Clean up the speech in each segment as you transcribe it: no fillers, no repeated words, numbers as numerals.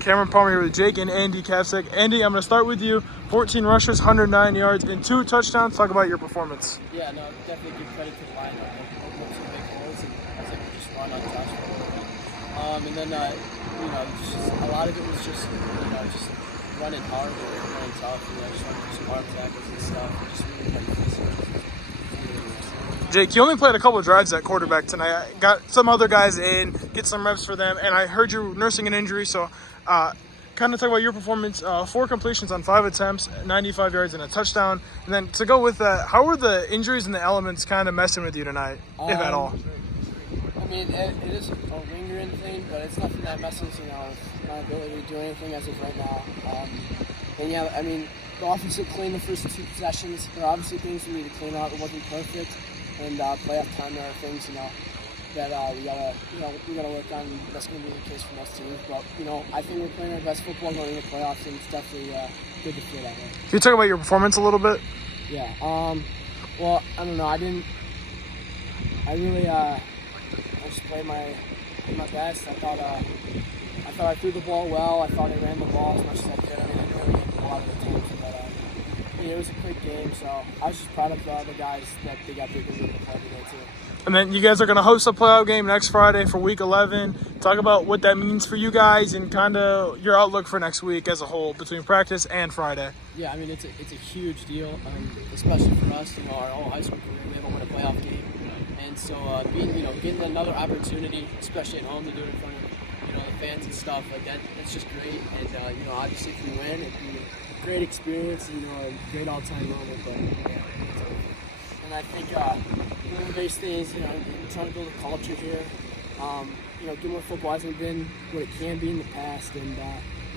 Cameron Palmer here with Jake and Andy Kavcic. Andy, I'm going to start with you. 14 rushes, 109 yards, and 2 touchdowns. Talk about your performance. Yeah, no, definitely give credit to the line. Open up some big holes, and I was able to just run untouched for a little bit. And then, just a lot of it was just, just running hard and running tough. Just running for some arm tackles and stuff. And just really kind of physical. Jake, you only played a couple of drives at quarterback tonight. I got some other guys in, get some reps for them, and I heard you nursing an injury, so kind of talk about your performance. 4 completions on 5 attempts, 95 yards and a touchdown. And then to go with that, how were the injuries and the elements kind of messing with you tonight, if at all? I mean, it is a lingering thing, but it's nothing that messes, with my ability to do anything as of right now. And yeah, I mean, the offense looked clean the first 2 possessions. There are obviously things we need to clean out. It wasn't perfect. And playoff time, there are things, that we gotta work on. That's gonna be the case for most teams. But I think we're playing our best football going into the playoffs, and it's definitely good to feel that way. Can you talk about your performance a little bit? Yeah. Well, I don't know. I just played my best. I thought I threw the ball well. I thought I ran the ball as much as I could. I mean, I didn't really get a lot of attempts, but it was a quick game. So I was just proud of the guys that they got the ability to play today too. And then you guys are going to host a playoff game next Friday for Week 11. Talk about what that means for you guys and kind of your outlook for next week as a whole between practice and Friday. Yeah, I mean, it's a huge deal, especially for us. Our whole high school career, we haven't won a playoff game, and so getting another opportunity, especially at home, to do it in front of the fans and stuff like that. That's just great. And obviously, if we win, it'd be a great experience, a great all-time moment. But and I think the biggest thing is trying to build a culture here. Gilmour football hasn't been what it can be in the past, and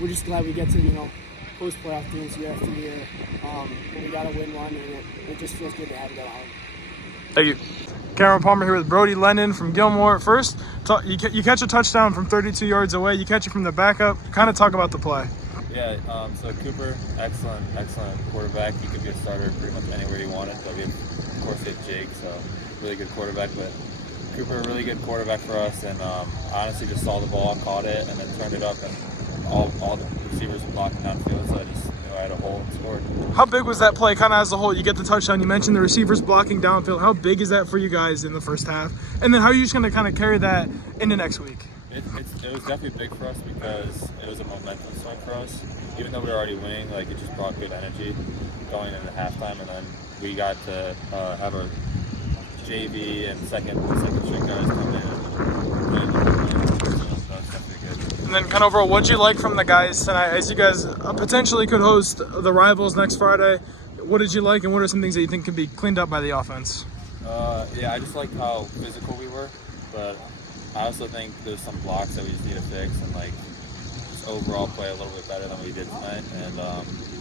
we're just glad we get to host playoff games year after year. We got to win one, and it just feels good to have that out. Thank you. Cameron Palmer here with Brody, Lennon from Gilmour. First, you catch a touchdown from 32 yards away. You catch it from the backup. Kind of talk about the play. Yeah, so Cooper, excellent quarterback. He could be a starter pretty much anywhere he wanted. But of course, they have Jake, so really good quarterback. But Cooper, a really good quarterback for us, and honestly just saw the ball, caught it, and then turned it up, and all the receivers were blocking downfield, so I just I had a hole and scored. How big was that play kind of as a whole? You get the touchdown. You mentioned the receivers blocking downfield. How big is that for you guys in the first half? And then how are you just going to kind of carry that into next week? It was definitely big for us because it was a momentum swing for us. Even though we were already winning, it just brought good energy going into halftime, and then we got to have our JV and second string guys come in. That's definitely good. And then kind of overall, what'd you like from the guys tonight as you guys potentially could host the rivals next Friday? What did you like, and what are some things that you think can be cleaned up by the offense? Yeah, I just liked how physical we were, but I also think there's some blocks that we just need to fix and just overall play a little bit better than we did tonight. And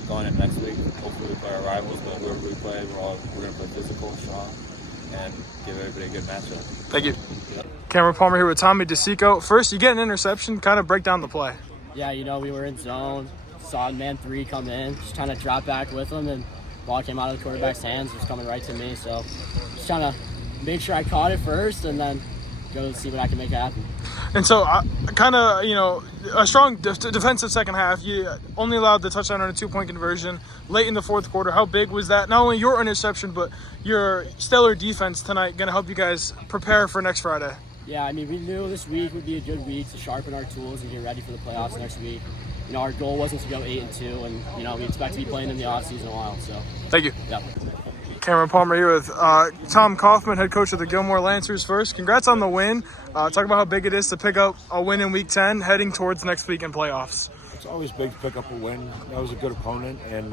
going into next week, hopefully we play our rivals, but whoever we play, we're going to play physical, strong, and give everybody a good matchup. Thank you. Yep. Cameron Palmer here with Decicco. First, you get an interception, kind of break down the play. Yeah, we were in zone, saw man 3 come in, just trying to drop back with him, and ball came out of the quarterback's hands, was coming right to me. So just trying to make sure I caught it first, and then go see what I can make happen. And so, a strong defensive second half. You only allowed the touchdown on a 2-point conversion late in the fourth quarter. How big was that? Not only your interception, but your stellar defense tonight going to help you guys prepare for next Friday? Yeah, we knew this week would be a good week to sharpen our tools and get ready for the playoffs next week. Our goal wasn't to go 8-2, and we expect to be playing in the offseason a while. So thank you. Yep. Cameron Palmer here with Tom Kauffman, head coach of the Gilmour Lancers. First, congrats on the win. Talk about how big it is to pick up a win in Week 10, heading towards next week in playoffs. It's always big to pick up a win. That was a good opponent, and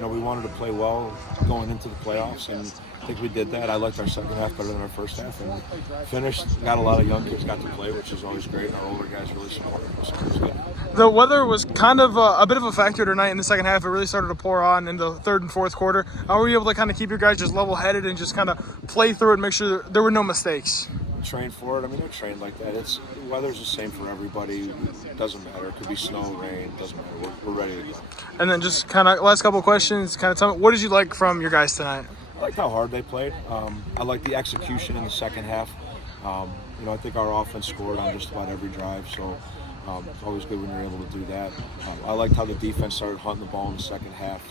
we wanted to play well going into the playoffs, and I think we did that. I liked our second half better than our first half, and finished. Got a lot of young kids got to play, which is always great. Our older guys really supported us, so it was good. The weather was kind of a bit of a factor tonight in the second half. It really started to pour on in the third and fourth quarter. How were you able to kind of keep your guys just level-headed and just kind of play through it and make sure there were no mistakes? Train for it. They're trained like that. The weather's the same for everybody. It doesn't matter. It could be snow, rain. It doesn't matter. We're ready to go. And then just kind of last couple of questions. Kind of tell me, what did you like from your guys tonight? I liked how hard they played. I liked the execution in the second half. I think our offense scored on just about every drive. So It's always good when you're able to do that. I liked how the defense started hunting the ball in the second half.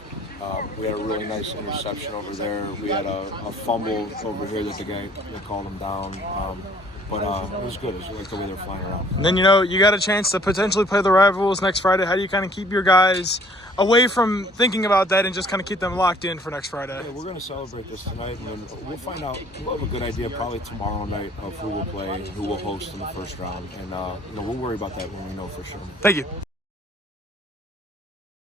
We had a really nice interception over there. We had a fumble over here that the guy that called him down. But it was good. It was like the way they're flying around. And then, you got a chance to potentially play the rivals next Friday. How do you kind of keep your guys away from thinking about that and just kind of keep them locked in for next Friday? Yeah, we're going to celebrate this tonight, and then we'll find out. We'll have a good idea probably tomorrow night of who will play and who will host in the first round. And we'll worry about that when we know for sure. Thank you.